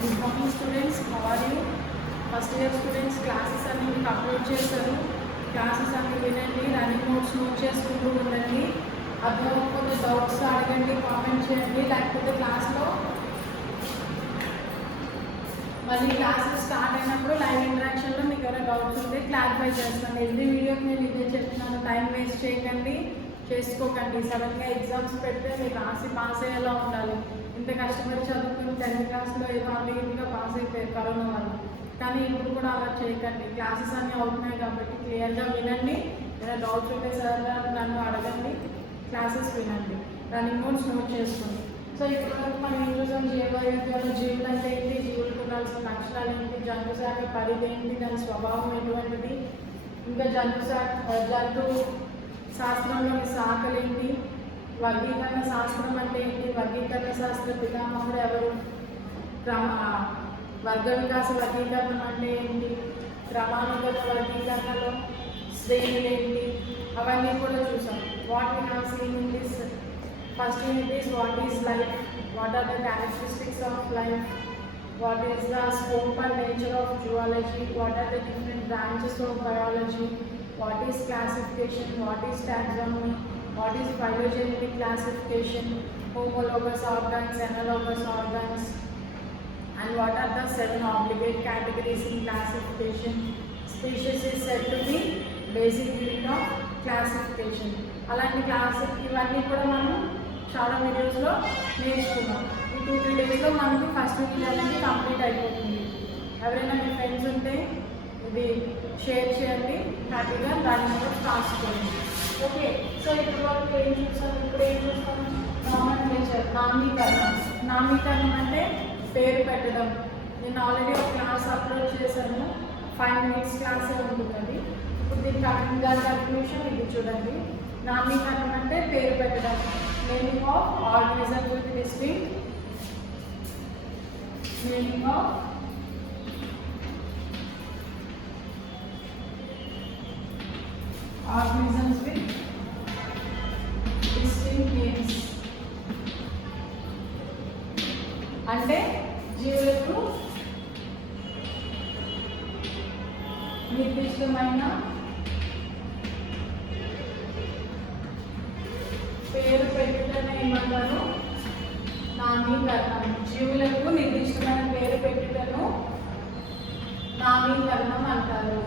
Good morning students, how are you? First year students classes అన్ని మీకు upload చేస్తారు. Classes అన్ని వినండి, రన్నింగ్ నోట్స్ నోట్ చేసుకుంటూ ఉండండి. అర్థమవుతుంది డౌట్స్ అడగండి, కామెంట్ చేయండి. లేకపోతే క్లాస్లో మళ్ళీ క్లాసెస్ స్టార్ట్ అయినప్పుడు లైవ్ ఇంటరాక్షన్లో మీకు ఏమైనా డౌట్స్ ఉంటే క్లారిఫై చేస్తాను. ఎవ్రీ వీడియోకి నేను ఇదే చెప్తున్నాను, టైం వేస్ట్ చేయకండి, చేసుకోకండి. సడన్గా ఎగ్జామ్స్ పెడితే మీరు రాసి పాస్ అయ్యేలా ఉండాలి. ఇంత కష్టపడి చదువుకుని 10th క్లాస్లో ఏదో అన్నిగా పాస్ అయిపోయారు కరోనా వల్ల. కానీ ఇప్పుడు కూడా అలా చేయకండి. క్లాసెస్ అన్నీ అవుతున్నాయి కాబట్టి క్లియర్గా వినండి. ఏదైనా డౌట్స్ ఉంటే సార్ నన్ను అడగండి, క్లాసెస్ వినండి, రన్నింగ్ నోట్స్ నోట్ చేసుకోండి. సో ఇప్పటివరకు మనం ఏం చూసాం, జీవవైవిధ్యాలు, జీవులు అంటే ఏంటి, జీవులకు ఉండాల్సిన లక్షణాలు ఏంటి, జంతు శాఖ పరిధి ఏంటి, దాని స్వభావం ఎటువంటిది, ఇంకా జంతు శాస్త్రంలోని శాఖలు ఏంటి, వర్గీకరణ శాస్త్రం అంటే ఏంటి, వర్గీకరణ శాస్త్ర పితామహుడు ఎవరు, వర్గ వికాస వర్గీకరణం అంటే ఏంటి, క్రమానుగత వర్గీకరణలో శ్రేణులు ఏంటి, అవన్నీ కూడా చూసాం. What we have seen in this first unit is what is life, what are the characteristics of life, what is the scope and nature of zoology, what are the different branches of biology, what is classification, what is taxonomy, what is phylogenetic classification, homologous organs, analogous organs, and what are the 7 obligate categories in classification. Species is said to be basic unit of classification. అలాంటి class ఇవన్నీ కూడా మనం చాలా వీడియోస్లో నేర్చుకున్నాం. ఈ 2-3 డేస్లో మనకి ఫస్ట్ వీడియో అనేది కంప్లీట్ అయిపోతుంది. ఎవరైనా మీ ఫ్రెండ్స్ ఉంటే ఇది షేర్ చేయండి, హ్యాపీగా దాని మీద రాసుకోండి. ఓకే, సో ఇప్పుడు వరకు ఏం చూస్తాం, ఇప్పుడు ఏం చూస్తాం, నామినేచర్, నామీకరణం అంటే పేరు పెట్టడం. నేను ఆల్రెడీ ఒక క్లాస్ అప్లోడ్ చేశాను, 5 minutes క్లాసే ఉంటుంది. ఇప్పుడు దీని కంక్లూషన్ ఇది చూడండి. నామీకరణం అంటే పేరు పెట్టడం. Naming of organism with distinct naming of organisms with distinct names. అంటే జీవులకు నిర్దిష్టమైన పేరు పెట్టుటనే ఏమంటారు, నామీకరణం. జీవులకు నిర్దిష్టమైన పేరు పెట్టుటను నామీకరణం అంటారు.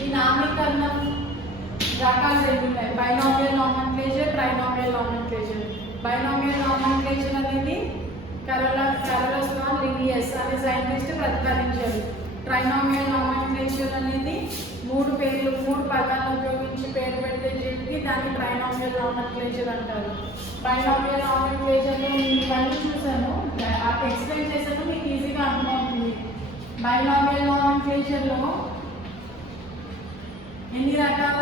ఈ నామీకరణం రకాలు 2 ఉన్నాయి, binomial nomenclature, trinomial nomenclature. Binomial nomenclature అనేది కరోలస్ వాన్ లినియస్ అనే సైంటిస్ట్ ప్రతిపాదించారు. ట్రైనామియల్ నామెన్క్లేచర్ అనేది 3 పదాలను ఉపయోగించి పేరు పెడితే జీవికి దాన్ని ట్రైనామియల్ నామెన్క్లేచర్ అంటారు. బైనామియల్ నామెన్క్లేచర్లో నేను ఇవన్నీ చూసాను, అది ఎక్స్ప్లెయిన్ చేశాను, మీకు ఈజీగా అర్థమవుతుంది. బైనామియల్ నామెన్క్లేచర్లో ఎన్ని రకాల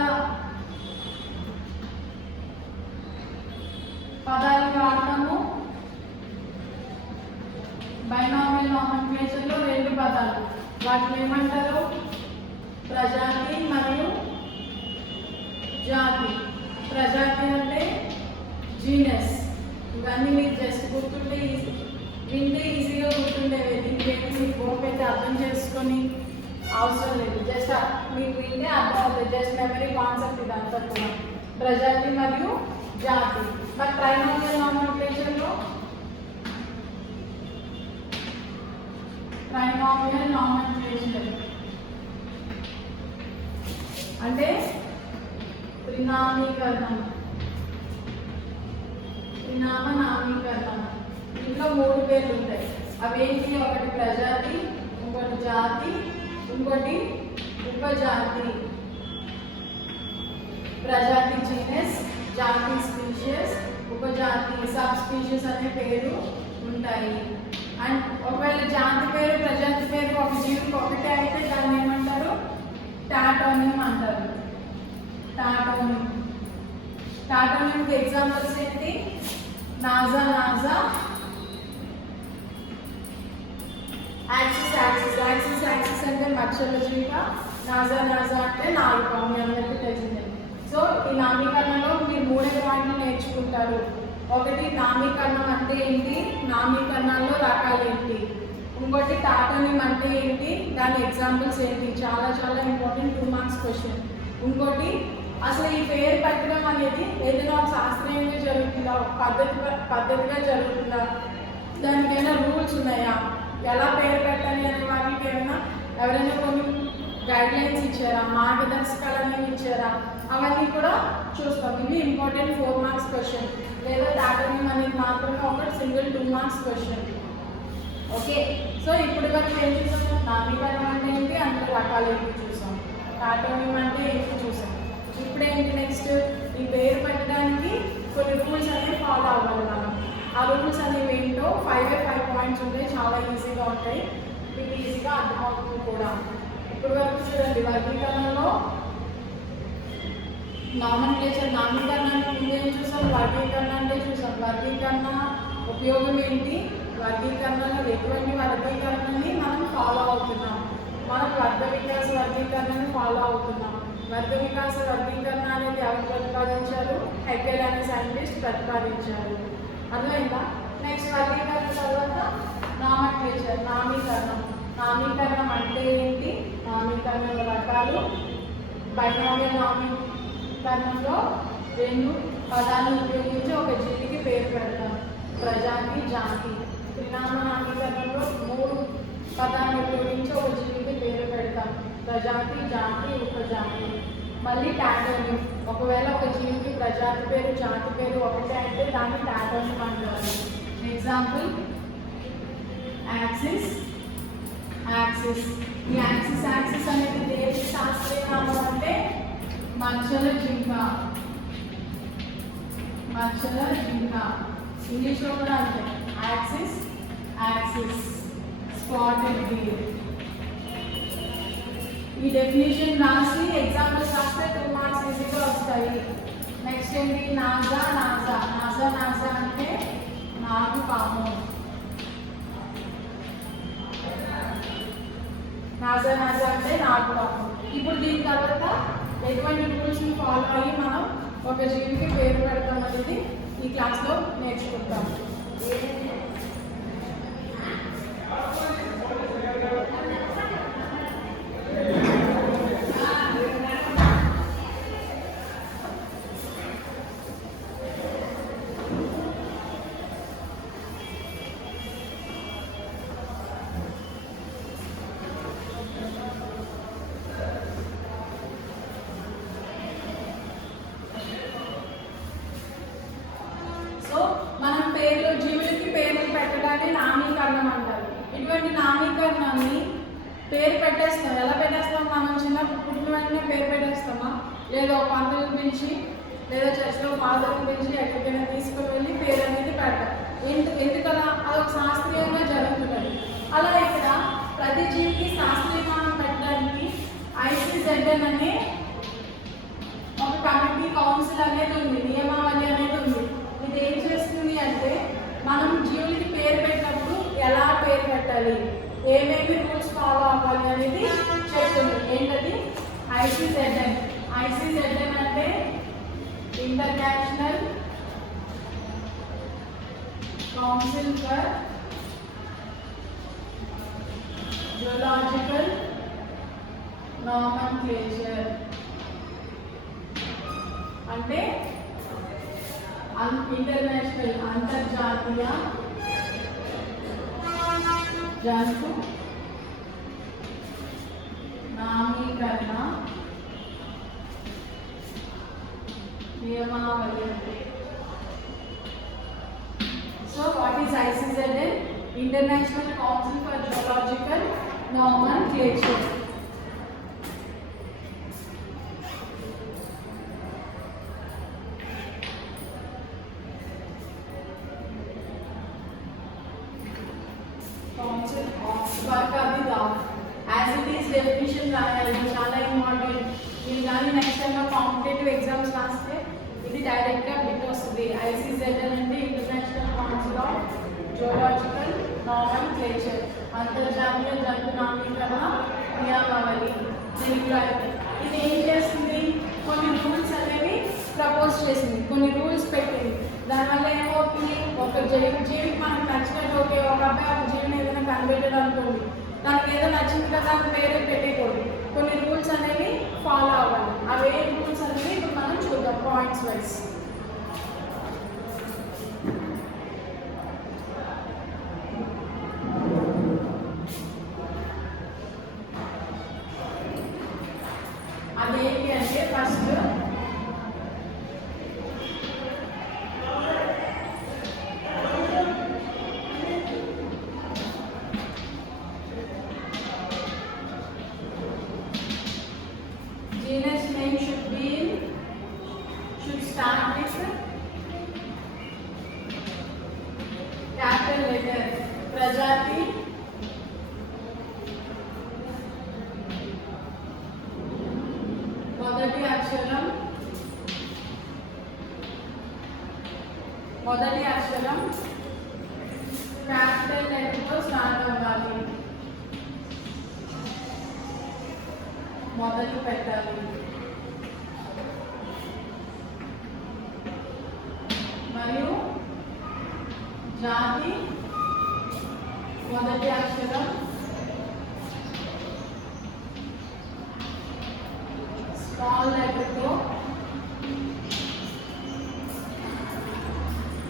పదాలు వాడతాము, బైనామియల్ నామెన్క్లేచర్లో 2 పదాలు, వాటిని ఏమంటారు, ప్రజాతి మరియు జాతి. ప్రజాతి అంటే జీనస్. ఇవన్నీ మీకు జస్ట్ గుర్తుంటే వింటే ఈజీగా గుర్తుండేవి. దీనికి మీకు బోర్డు అయితే అర్థం చేసుకొని అవసరం లేదు, జస్ట్ మీకు వింటే అర్థం అవుతుంది. జస్ట్ మెమరీ కాన్సెప్ట్ ఇదంతా కూడా. ప్రజాతి మరియు జాతి. బట్ ట్రైనామియల్ నామెన్క్లేచర్లో అంటే త్రినామీకరణం, నామీకరణం. ఇంట్లో 3 పేర్లు ఉంటాయి. అవేంటి, ఒకటి ప్రజాతి, ఇంకోటి జాతి, ఇంకోటి ఉపజాతి. ప్రజాతి జీనస్, జాతి స్పీషియస్, ఉపజాతి సబ్ స్పీషియస్ అనే పేరు ఉంటాయి. అండ్ ఒకవేళ జాతి పేరు ప్రజాతి పేరు ఒక జీవికి ఒకటే అయితే దాన్ని ఏమంటారు, టాటోనిమ్ అంటారు. టాటోనిమ్కి ఎగ్జాంపుల్స్ ఏంటి, నాజా, యాక్సిస్ అంటే మచ్చల జీవిక, నాజా అంటే నాలుక. మీ అందరికీ తెలిసిందే. సో ఈ నామీకరణలో మీరు 3 పాయింట్లు నేర్చుకుంటారు. ఒకటి నామీకరణం అంటే ఏంటి, నామీకరణాల్లో రకాలు ఏంటి, ఇంకోటి టాటోనిమ్ అంటే ఏంటి, దాని ఎగ్జాంపుల్స్ ఏంటి, చాలా చాలా ఇంపార్టెంట్ 2 మార్క్స్ క్వశ్చన్. ఇంకోటి అసలు ఈ పేరు పెట్టడం అనేది ఏదైనా ఒక శాస్త్రీయంగా జరుగుతుందా, పద్ధతిగా జరుగుతుందా, దానికైనా రూల్స్ ఉన్నాయా, ఎలా పేరు పెట్టాలి అనే వాటికి ఎవరైనా కొన్ని గైడ్లైన్స్ ఇచ్చారా, మార్గదర్శకాలు అనేవి ఇచ్చారా, అవన్నీ కూడా చూస్తాం. ఇవి ఇంపార్టెంట్ 4 మార్క్స్ క్వశ్చన్. లేదా టాటోనిమ్ అనేది మాత్రమే ఒక single 2 marks question. Okay, so ఇప్పుడు వరకు ఏం చూసాము, నామీకరణం అంటే ఏంటి, అందులో రకాలు ఏంటి చూసాం, టాటోనిమ్ అంటే ఏంటి చూసాం. ఇప్పుడు ఏంటి నెక్స్ట్, ఈ పేరు పెట్టడానికి కొన్ని రూల్స్ అనేవి ఫాలో అవ్వాలి మనం. ఆ రూల్స్ అనేవి ఏంటో 5 పాయింట్స్ ఉంటాయి, చాలా ఈజీగా ఉంటాయి, మీకు ఈజీగా అర్థమవుతుంది కూడా. ఇప్పుడు వరకు చూడండి, వర్గీకరణలో నామన్క్లేచర్, నామీకరణానికి ముందు ఏం చూసాం, వర్గీకరణ అంటే చూసాం. వర్గీకరణ ఉపయోగం ఏంటి, వర్గీకరణలో ఎటువంటి వర్గీకరణని మనం ఫాలో అవుతున్నాం, మనం వర్గ వికాస వర్గీకరణని ఫాలో అవుతున్నాం. వర్గ వికాస వర్గీకరణ అనేది ఎవరు ప్రతిపాదించారు, హెగెల్ అనే సైంటిస్ట్ ప్రతిపాదించారు. అర్థమైందా? నెక్స్ట్ వర్గీకరణ తర్వాత నామన్క్లేచర్, నామీకరణం. నామీకరణం అంటే ఏంటి, నామీకరణ రకాలు. బైనామియల్ నామీకరణంలో 2 పదాలను ఉపయోగించి ఒక జీవికి పేరు పెడతాం, ప్రజాతి, జాతి. త్రినామ నామీకరణంలో 3 పదాలను ఉపయోగించి ఒక జీవికి పేరు పెడతాం, ప్రజాతి, జాతి, ఉపజాతి. మళ్ళీ టాటోనిమ్, ఒకవేళ ఒక జీవికి ప్రజాతి పేరు, జాతి పేరు ఒకటే అయితే దాన్ని టాటోనిమ్ అంటారు. Example axis, axis. ఈ యాక్సిస్ అనేది దేనికి శాస్త్రీయ నామం అంటే మచ్చల జింక, మచ్చల జింక. ఇంగ్లీష్లో కూడా అంతే, యాక్సిస్, యాక్సిస్. Spotted deer. ఈ డెఫినేషన్ రాసి ఎగ్జాంపుల్స్ రాస్తే 2 మార్క్స్ ఈజీగా వస్తాయి. నెక్స్ట్ ఏంటి, నాజా, నాజా. నాజా నాజా అంటే నాగు పాము. నాజా నాజా అంటే నాగు పాము. ఇప్పుడు దీని తర్వాత ఎటువంటి రూల్స్ని ఫాలో అయ్యి మనం ఒక జీవికి పేరు పెడతాం అనేది ఈ క్లాస్లో నేర్చుకుంటాం. నామీకరణం అంటారు. ఇటువంటి నామీకరణాన్ని పేరు పెట్టేస్తాం. ఎలా పెట్టేస్తాం, మనం పుట్టిన వెంటనే పేరు పెట్టేస్తామా, లేదా ఒక పంతులను పిలిచి, లేదా చర్చిలో ఫాదర్ని పిలిచి ఎక్కడికైనా తీసుకుని వెళ్ళి పేరు అనేది పెడతాం. ఎందుకలా, అదొక శాస్త్రీయంగా జరుగుతున్నది. అలా ఇక్కడ ప్రతి జీవికి శాస్త్రీయ నామం పెట్టడానికి ICZN అనే ఒక కమిటీ, కౌన్సిల్ అనేది ఉంది, నియమావళి అనేది ఉంది. ఇది ఏం చేస్తుంది అంటే మనం జీవులకి పేరు పెట్టినప్పుడు ఎలా పేరు పెట్టాలి, ఏమేమి రూల్స్ ఫాలో అవ్వాలి అనేది చెప్తుంది. ఏంటది, ICZN. ICZN అంటే ఇంటర్నేషనల్ కౌన్సిల్ ఫర్ జూలాజికల్ నామన్క్లేచర్. అంటే ఇంటర్నేషనల్, అంతర్జాతీయ జంతు నామీకరణ నియమావళి. So what is ICZN? International council for zoological నామన్క్లేచర్. Work అది రావు, యాజ్ ఇట్ ఈస్ డెఫినేషన్ రాయాలి, చాలా ఇంపార్టెంట్. ఇది కానీ నెక్స్ట్ టైంలో కాంపిటేటివ్ ఎగ్జామ్స్ రాస్తే ఇది డైరెక్ట్గా బిట్ వస్తుంది. ICZN అంటే ఇంటర్నేషనల్ కౌన్సిల్ ఆఫ్ జూలాజికల్ నామన్క్లేచర్, అంతర్జాతీయ జంతు నామీకరణ నియమావళి. ఇది ఏం చేస్తుంది, కొన్ని రూల్స్ అనేవి ప్రపోజ్ చేసింది, కొన్ని రూల్స్ పెట్టింది. దానివల్ల ఏమవుతుంది, ఒక జీవికి మనకు నచ్చినట్టు, ఒక అబ్బాయి ఒక జీవిని ఏదైనా కనిపెట్టాడు అనుకోండి, దానికి ఏదో నచ్చింది కదా అని పేరే పెట్టకూడదు. కొన్ని రూల్స్ అనేవి ఫాలో అవ్వాలి. అవే రూల్స్ అనేవి ఇప్పుడు మనం చూద్దాం పాయింట్స్ వైజ్. అదేంటి అంటే first genus name should start with capital letter. ప్రజాతి మొదటి అక్షరం క్యాపిటల్ లెటర్తో స్టార్ట్ అవ్వాలి, మొదలు పెట్టాలి. మరియు జాతి మొదటి అక్షరం స్మాల్ లెటర్తో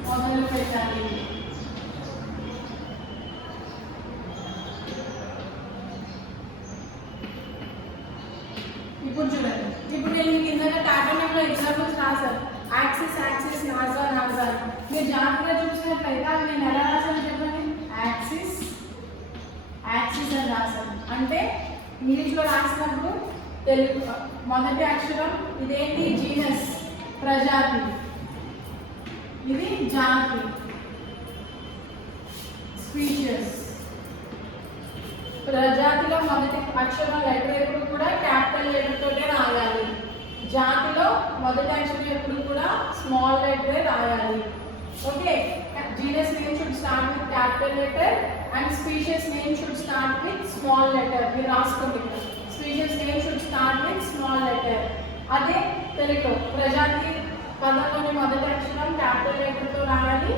మొదలు పెట్టాలి. ఇప్పుడు చూడండి, ఇప్పుడు నేను కింద టాటోనెంలో ఎగ్జాంపుల్స్ రాశాను. Axis axis, Naja naja. మీరు జాగ్రత్తగా చూసినట్లయితే అది నేను ఎలా రాశాను చెప్పండి. యాక్సిస్ యాక్సిస్ అని రాశాను. అంటే ఇంగ్లీష్లో రాసినప్పుడు తెలుగు మొదటి అక్షరం ఇదేంటి జీనస్ ప్రజాతి, ఇది జాతి స్పీషియస్. ప్రజాతిలో మొదటి అక్షరం లెటర్ ఎప్పుడు కూడా క్యాపిటల్ లెటర్ తోటే రాయాలి. జాతిలో మొదటి అక్షరం ఎప్పుడు కూడా స్మాల్ లెటరే రాయాలి. Okay, genus name should start with capital letter and spacious name should start with small letter. మీరు రాసుకోండి, spacious name should start with small letter. అదే తెలుగులో ప్రజాతి పదంలోని మొదటి అక్షరం క్యాపిటల్ లెటర్తో రాయాలి,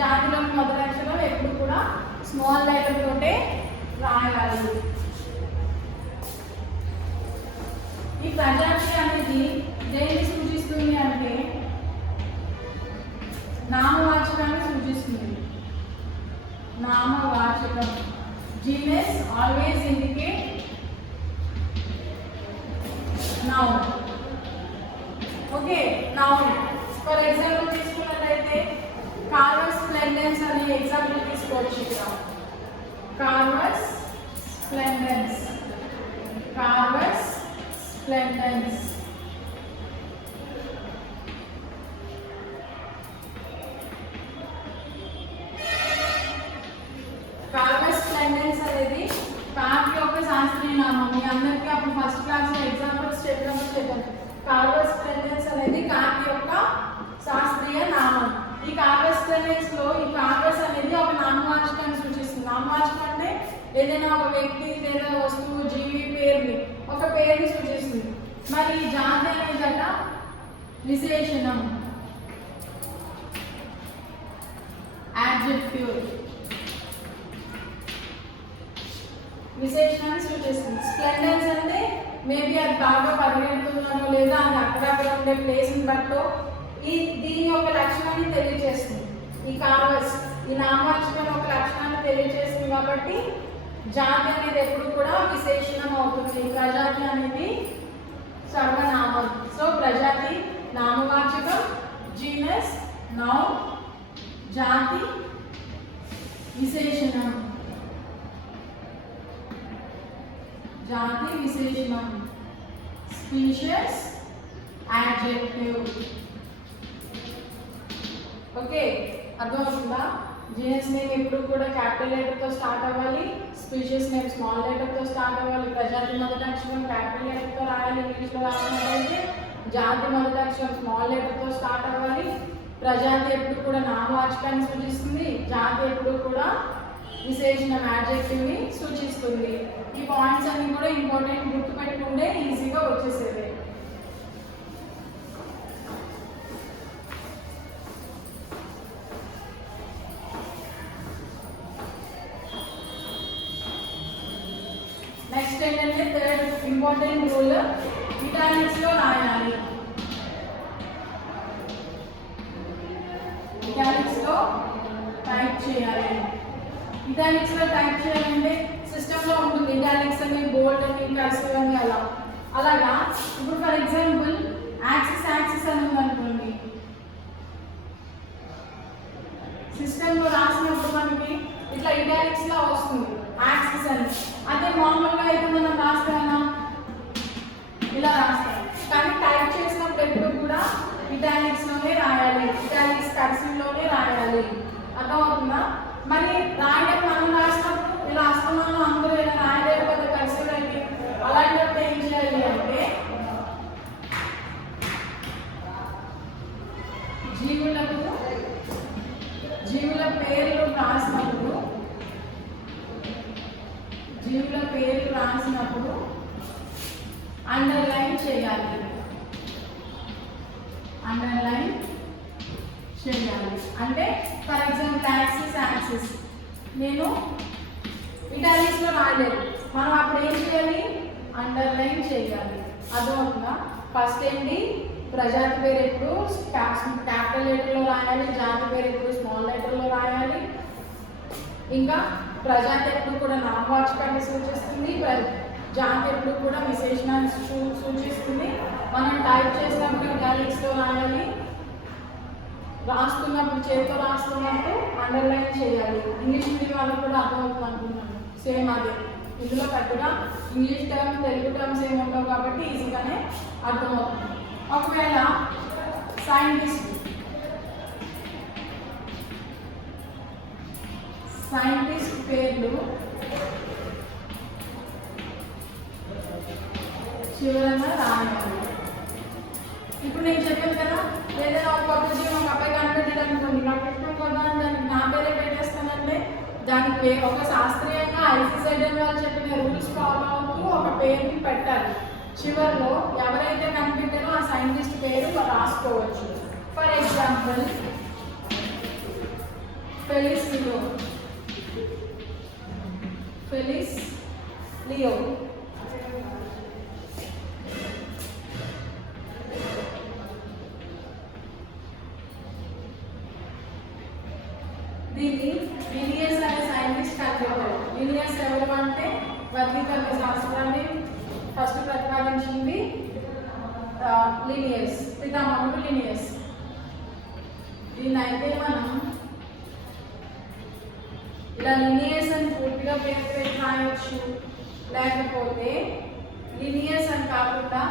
జాతిలోని మొదటి అక్షరం ఎప్పుడు కూడా స్మాల్ లెటర్ తోటే రాయాలి. ఈ ప్రజాతి అనేది దేన్ని సూచిస్తుంది అంటే నామవాచకాన్ని సూచిస్తుంది. నామవాచకం. Genus always indicate noun. Okay, noun. For example తీసుకున్నట్లయితే కార్వస్ స్ప్లెండెన్స్ అనే ఎగ్జాంపుల్ తీసుకోవచ్చు. ఇక్కడ Corvus splendens, Corvus splendens. Corvus splendens అనేది కాకి యొక్క శాస్త్రీయ నామం. మీ అందరికీ అప్పుడు ఫస్ట్ క్లాస్లో ఎగ్జాంపుల్స్ చెప్పాను. కార్వస్ స్ప్లెండెన్స్ అనేది కాకి యొక్క శాస్త్రీయ నామం. ఈ కార్వస్ స్ప్లెండెన్స్ లో ఈ కార్వస్ అనేది ఒక నామవాచకాన్ని సూచిస్తుంది. నామవాచకం అంటే ఏదైనా ఒక వ్యక్తి లేదా వస్తువు, జీవి పేరుని, ఒక పేరుని సూచిస్తుంది. మరి జాతి అనేదట విశేషణం, యాడ్జెక్టివ్, విశేషణాన్ని సూచిస్తుంది. స్ప్లెండెన్స్ అంటే మేబీ అది బాగా పరిగెడుతున్నానో లేదా అది అక్కడక్కడ ఉండే ప్లేస్ని బట్టో దీని యొక్క లక్షణాన్ని తెలియజేస్తుంది. ఈ కార్వస్ ఈ నామవాచకం ఒక లక్షణాన్ని తెలియజేస్తుంది కాబట్టి జాతి అనేది ఎప్పుడు కూడా విశేషణం అవుతుంది. ప్రజాతి అనేది సర్వనామం. సో ప్రజాతి నామవాచకం, జీనస్ నౌన్, జాతి విశేషణం, జాతి విశేషణం, స్పీషియస్ యాడ్జెక్టివ్. ఓకే, అర్థమవుతుందా? జీనస్ నేమ్ ఎప్పుడు కూడా క్యాపిటల్ లెటర్తో స్టార్ట్ అవ్వాలి, స్పీషియస్ నేమ్ స్మాల్ లెటర్తో స్టార్ట్ అవ్వాలి, ప్రజాతి మొదటి అక్షరం క్యాపిటల్ లెటర్తో రాయాలి ఇంగ్లీష్లో రాసినట్లయితే, జాతి మొదటి అక్షరం స్మాల్ లెటర్తో స్టార్ట్ అవ్వాలి, ప్రజాతి ఎప్పుడు కూడా నామవాచకాన్ని సూచిస్తుంది, జాతి ఎప్పుడు కూడా విశేషణం యాడ్జెక్టివ్ని సూచిస్తుంది. ఈ పాయింట్స్ అన్ని కూడా ఇంపార్టెంట్, గుర్తుపెట్టుకుంటే ఈజీగా వచ్చేసేది. నెక్స్ట్ ఏంటంటే థర్డ్ ఇంపార్టెంట్ రూల్, ఇటాలిక్స్లో రాయాలి. ఇటాలిక్స్లో టైప్ చేయాలి. ఇటాలిక్స్లో టైప్ చేయాలంటే సిస్టంలో ఉంటుంది ఇటాలిక్స్ అని, బోల్డ్ అని, కర్సివ్ అని అలా. అలాగా ఇప్పుడు ఫర్ ఎగ్జాంపుల్ యాక్సిస్ అని ఉందనుకోండి, సిస్టంలో రాసినప్పుడు మనకి ఇట్లా ఇటాలిక్స్లో వస్తుంది యాక్సిస్ అని. అదే మామూలుగా అయితే మనం రాస్తామా ఇలా రాస్తాం, కానీ టైప్ చేసినప్పుడు ఎప్పుడు కూడా ఇటాలిక్స్లోనే రాయాలి, ఇటాలిక్స్ కర్సివ్లోనే రాయాలి. అర్థమవుతుందా? మరి రాయడం మనం రాసినప్పుడు ఇలా రాస్తున్నాను అందరూ ఇలా రాయలేకపోతే కర్సివ్ అయితే అలాంటప్పుడు ఏం చేయాలి అంటే జీవుల పేర్లు రాసినప్పుడు అండర్లైన్ చేయాలి. అంటే ఫర్ ఎగ్జాంపుల్ యాక్సిస్ నేను ఇటాలిక్స్లో రాయలేదు, మనం అప్పుడు ఏం చేయాలి? అండర్లైన్ చేయాలి. అర్థమవుతుందా? ఫస్ట్ ఏంటి, ప్రజాతి పేరు ఎప్పుడు క్యాపిటల్ లెటర్లో రాయాలి, జాతి పేరు ఎప్పుడు స్మాల్ లెటర్లో రాయాలి. ఇంకా ప్రజాతి ఎప్పుడు కూడా నామవాచకాన్ని సూచిస్తుంది, జాతి ఎప్పుడు కూడా విశేషణాన్ని సూచిస్తుంది. మనం టైప్ చేసినప్పుడు ఇటాలిక్స్లో రాయాలి, రాస్తున్నప్పుడు చేతితో రాస్తున్నప్పుడు అండర్లైన్ చేయాలి. ఇంగ్లీష్ మీడియం వాళ్ళకి కూడా అర్థమవుతుంది అనుకుంటున్నాను, సేమ్ అదే. ఇందులో పెద్దగా ఇంగ్లీష్ టర్మ్ తెలుగు టర్మ్స్ ఏమి ఉండవు కాబట్టి ఈజీగానే అర్థమవుతుంది. ఒకవేళ సైంటిస్ట్ పేర్లు చివరన రాయాలి. ఇప్పుడు నేను చెప్పాను కదా, ఏదైనా ఒక కొత్త జీవం ఒక అబ్బాయి కనిపెట్టాడు అనుకోండి, నాకు ఇష్టం కదా అని దానికి నా పేరే పెట్టేస్తానంటే దానికి ఒక శాస్త్రీయంగా ఐసిజెడ్ వాళ్ళు చెప్పిన రూల్స్ ఫాలో అవుతూ ఒక పేరుని పెట్టాలి. చివరిలో ఎవరైతే కనిపెట్టారో ఆ సైంటిస్ట్ పేరు రాసుకోవచ్చు. For example Felis leo. దీన్ని లినియస్ అనే సైంటిస్ట్ కనిపెట్టారు. లినియస్ ఎవరు అంటే వర్గీకరణ శాస్త్రాన్ని ఫస్ట్ ప్రతిపాదించింది లినియస్, పితామహుడు లినియస్. దీన్నైతే మనం ఇలా లినియస్ అని పూర్తిగా పేరు పెట్టి రాయొచ్చు, లేకపోతే లినియస్ అని కాకుండా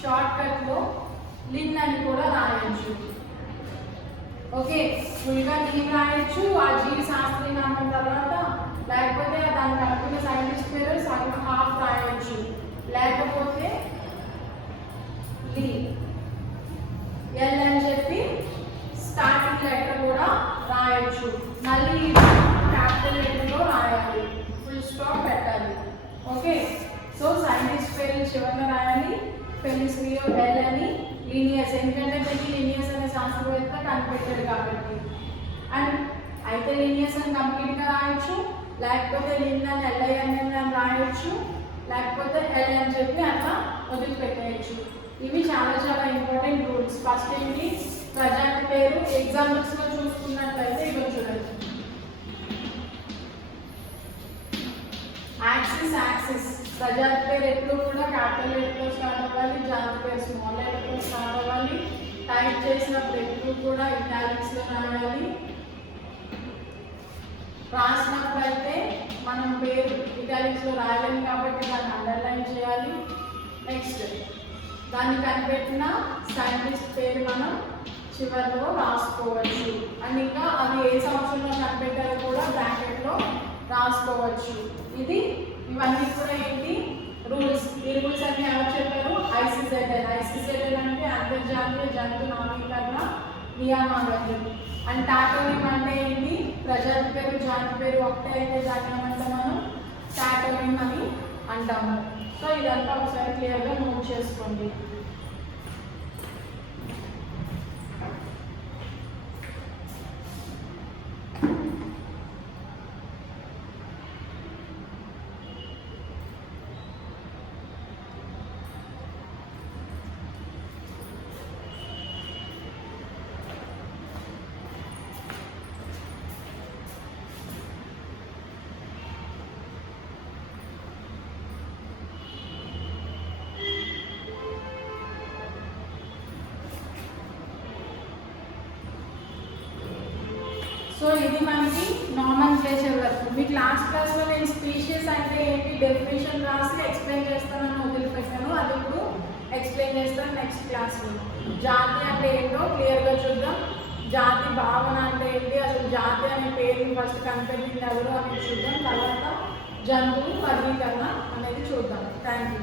షార్ట్ కట్లో లిన్ అని కూడా రాయొచ్చు. ఓకే, ఫుల్గా లిన్ రాయొచ్చు ఆ జీవి శాస్త్రీయ నామం తర్వాత, లేకపోతే దాన్ని కనుక్కున్న సైంటిస్ట్ పేరు సగం హాఫ్ రాయొచ్చు, లేకపోతే ఎల్ అని చెప్పి స్టార్టింగ్ లెటర్ కూడా రాయొచ్చు. మళ్ళీ క్యాపిటల్ లెటర్లో రాయాలి, ఫుల్ స్టాప్ పెట్టాలి. ఓకే, సో సైంటిస్ట్ పేరు చివరిన రాయాలి. ఫెలిస్ లియో ఎల్ అని, లినియస్ ఎందుకంటే దీనికి లినియస్ అనే శాస్త్రవేత్త కనిపెట్టాడు కాబట్టి. అండ్ అయితే లినియస్ అని కంప్లీట్గా రాయొచ్చు, లేకపోతే లిన్ అని ఎల్ఐఎన్ అని రాయొచ్చు, లేకపోతే ఎల్ అని చెప్పి అట్లా వదిలిపెట్టేయచ్చు. ఇవి చాలా చాలా ఇంపార్టెంట్ రూల్స్. ఫస్ట్ ఏంటి, ప్రజాతి పేరు. ఎగ్జాంపుల్స్లో చూసుకున్నట్లయితే ఇవి చూడండి. యాక్సిస్ ప్రజాతి పేరు ఎప్పుడు కూడా క్యాపిటల్ లెటర్తో స్టార్ట్ అవ్వాలి, జాతి పేరు స్మాల్ లెటర్తో స్టార్ట్ అవ్వాలి. టైప్ చేసినప్పుడు ఎప్పుడు కూడా ఇటాలిక్స్లో రాయాలి. రాసినప్పుడు అయితే మనం పేరు ఇటాలిక్స్లో రాయలేము కాబట్టి దాన్ని అండర్లైన్ చేయాలి. నెక్స్ట్ దాన్ని కనిపెట్టిన సైంటిస్ట్ పేరు మనం చివరిలో రాసుకోవచ్చు. అండ్ ఇంకా అది ఏ సంవత్సరంలో కనిపెట్టారో కూడా బ్రాకెట్లో రాసుకోవచ్చు. ఇవన్నీ కూడా ఏంటి రూల్స్. ఈ రూల్స్ అన్ని ఎవరు చెప్పారు? ఐసిజెడ్ అంటే అంతర్జాతీయ జంతు నామీకరణ నియమావళి. అండ్ టాటోనిమ్ అంటే ఏంటి? ప్రజాతి పేరు జాతి పేరు ఒకటే అయితే దాన్ని ఏమంటాం మనం టాటోనిమ్ అని అంటాము. సో ఇదంతా ఒకసారి క్లియర్గా నోట్ చేసుకోండి. సో ఇది మనకి నామన్క్లేచర్ వర్క్. మీ క్లాస్లో నేను స్పీషియస్ అంటే ఏంటి డెఫినేషన్ రాసి ఎక్స్ప్లెయిన్ చేస్తానని వదిలిపెట్టాను, అది ఇప్పుడు ఎక్స్ప్లెయిన్ చేస్తాను నెక్స్ట్ క్లాస్లో. జాతి అంటే ఏంటో క్లియర్గా చూద్దాం. జాతి భావన అంటే ఏంటి, అసలు జాతి అనే పేరుని ఫస్ట్ కనిపెట్టింది ఎవరు అనేది చూద్దాం. తర్వాత జంతువు వర్గీకరణ అనేది చూద్దాం. Thank you.